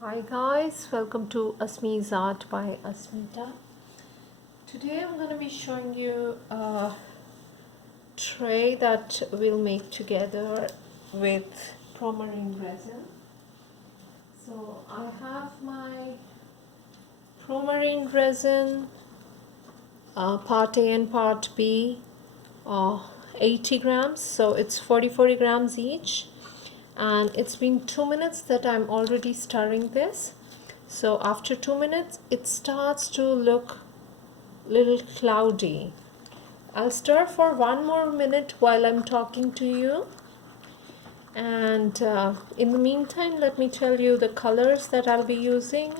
Hi guys, welcome to Asmi's Art by Asmita. Today I'm going to be showing you a tray that we'll make together with Promarine Resin. So I have my Promarine Resin, part A and part B, 80 grams, so it's 40 grams each. And it's been 2 minutes that I'm already stirring this. So after 2 minutes it starts to look little cloudy. I'll stir for 1 more minute while I'm talking to you, and in the meantime let me tell you the colors that I'll be using.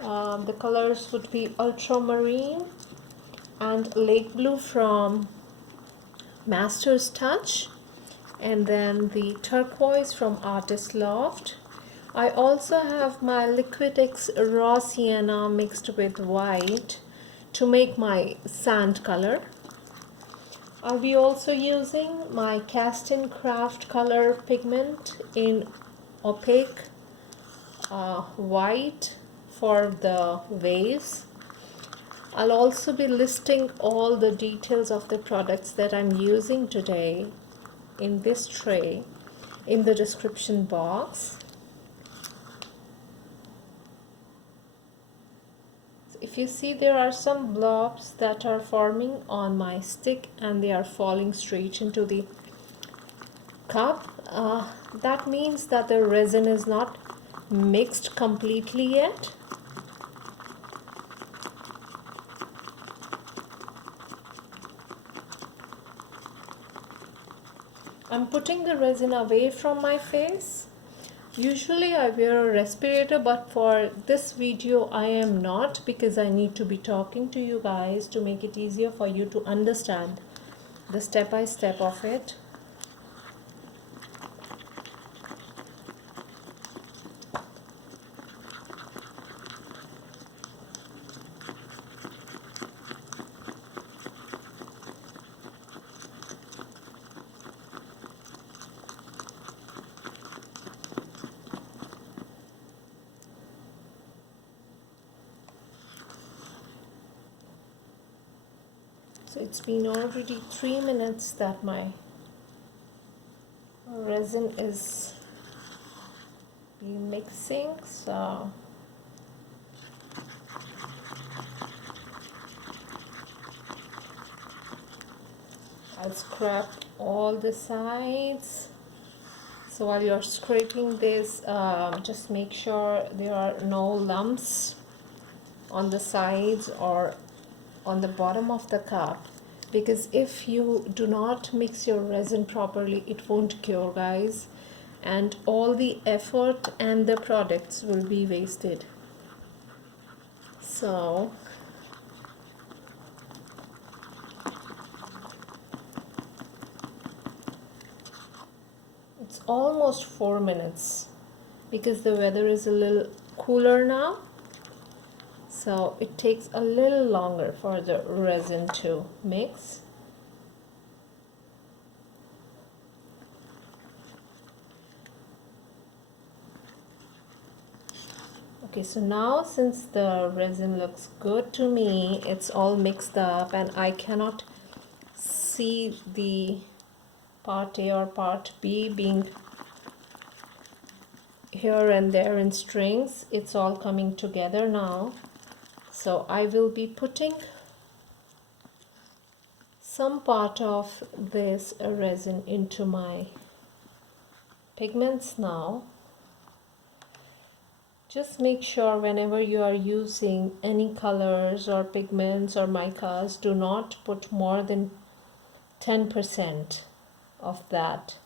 The colors would be Ultramarine and Lake Blue from Master's Touch, and then the Turquoise from Artistloft. I also have my Liquitex raw sienna mixed with white to make my sand color. I'll be also using my Cast in Craft color pigment in opaque white for the waves. I'll also be listing all the details of the products that I'm using today in this tray in the description box. If you see, there are some blobs that are forming on my stick and they are falling straight into the cup. That means that the resin is not mixed completely yet. I'm putting the resin away from my face. Usually I wear a respirator, but for this video I am not, because I need to be talking to you guys to make it easier for you to understand the step-by-step of it. So it's been already 3 minutes that my resin is mixing, so I'll scrap all the sides. So while you're scraping this, just make sure there are no lumps on the sides or on the bottom of the cup, because if you do not mix your resin properly, it won't cure, guys, and all the effort and the products will be wasted. So it's almost 4 minutes because the weather is a little cooler now, so it takes a little longer for the resin to mix. Okay, so now since the resin looks good to me, it's all mixed up and I cannot see the part A or part B being here and there in strings. It's all coming together now. So I will be putting some part of this resin into my pigments now. Just make sure whenever you are using any colors or pigments or micas, do not put more than 10% of that.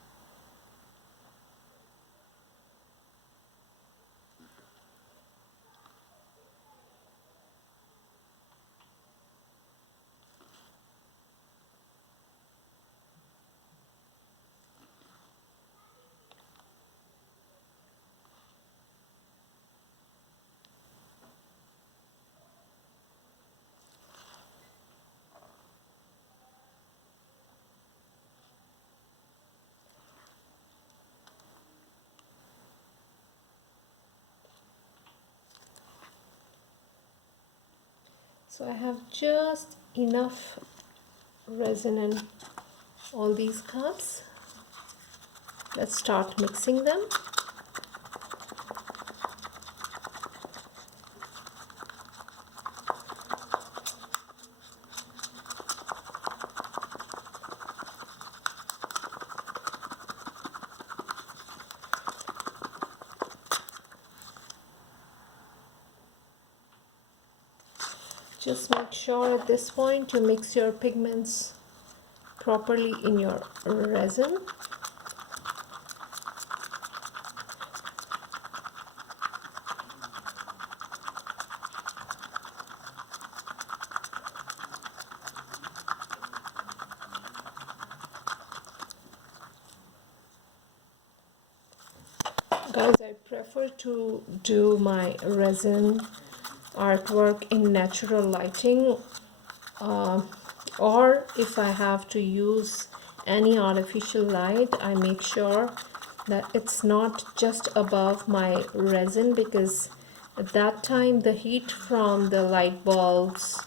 So I have just enough resin in all these cups. Let's start mixing them. Just make sure at this point you mix your pigments properly in your resin. Guys, I prefer to do my resin artwork in natural lighting, or if I have to use any artificial light, I make sure that it's not just above my resin, because at that time the heat from the light bulbs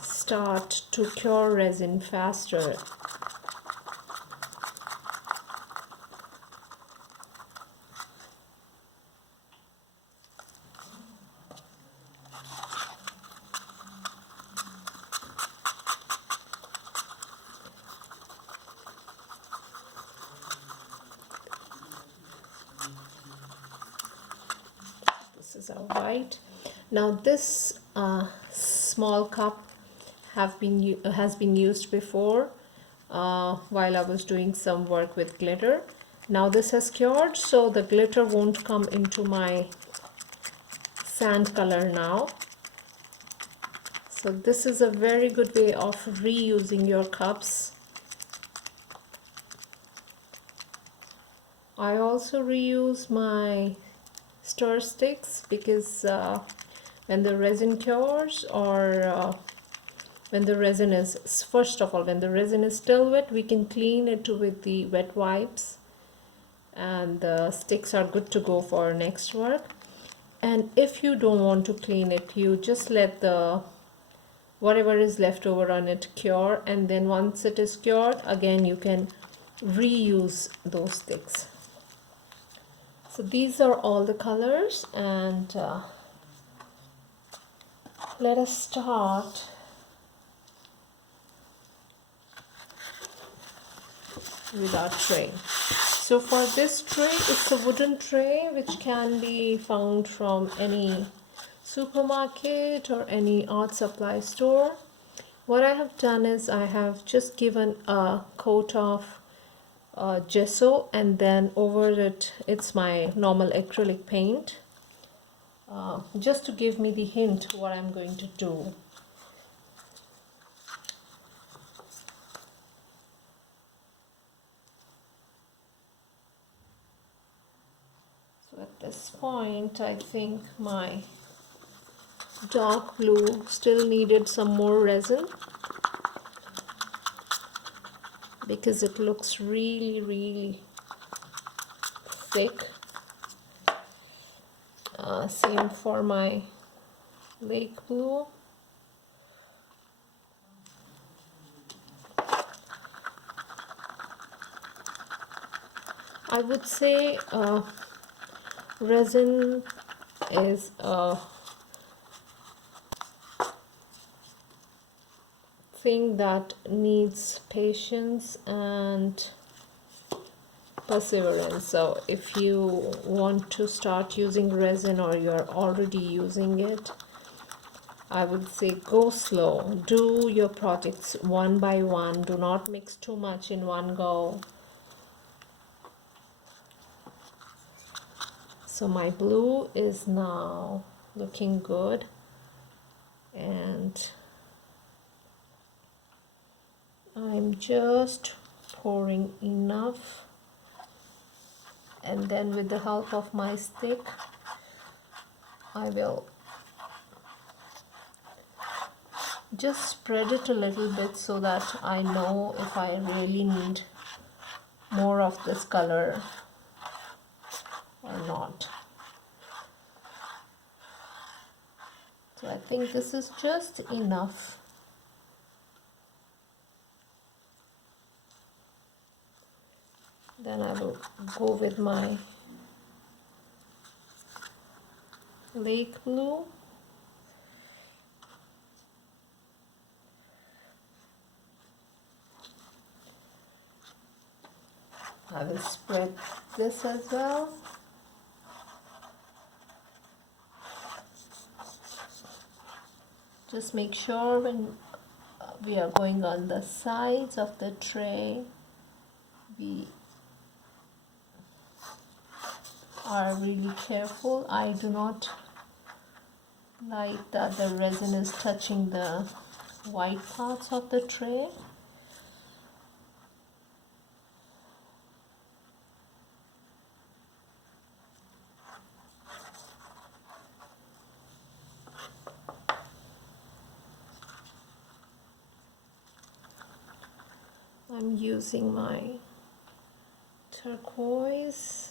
start to cure resin faster. This is our white. Now this small cup has been used before while I was doing some work with glitter. Now this has cured, so the glitter won't come into my sand color now. So this is a very good way of reusing your cups. I also reuse my stir sticks, because when the resin cures, or when the resin is, first of all, when the resin is still wet, we can clean it with the wet wipes, and the sticks are good to go for next work. And if you don't want to clean it, you just let the whatever is left over on it cure, and then once it is cured, again you can reuse those sticks. So these are all the colors, and let us start with our tray. So for this tray, it's a wooden tray which can be found from any supermarket or any art supply store. What I have done is I have just given a coat of gesso, and then over it, it's my normal acrylic paint, just to give me the hint what I'm going to do. So at this point, I think my dark blue still needed some more resin, because it looks really thick. Same for my lake blue. I would say resin is a thing that needs patience and perseverance. So if you want to start using resin, or you're already using it, I would say go slow. Do your projects one by one. Do not mix too much in one go. So my blue is now looking good, and I'm just pouring enough, and then with the help of my stick I will just spread it a little bit, so that I know if I really need more of this color or not. So I think this is just enough. Then I will go with my lake blue. I will spread this as well. Just make sure when we are going on the sides of the tray, we are really careful. I do not like that the resin is touching the white parts of the tray. I'm using my turquoise.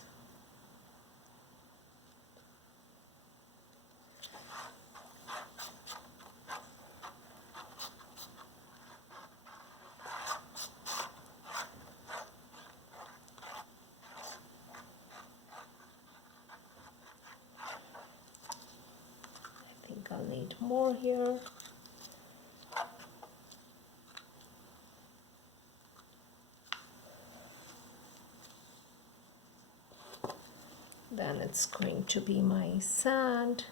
I think I'll need more here. Then it's going to be my sand.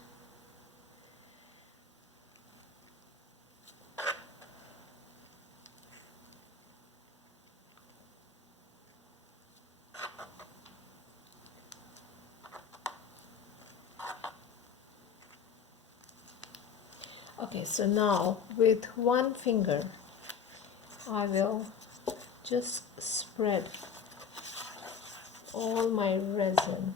Okay, so now with one finger I will just spread all my resin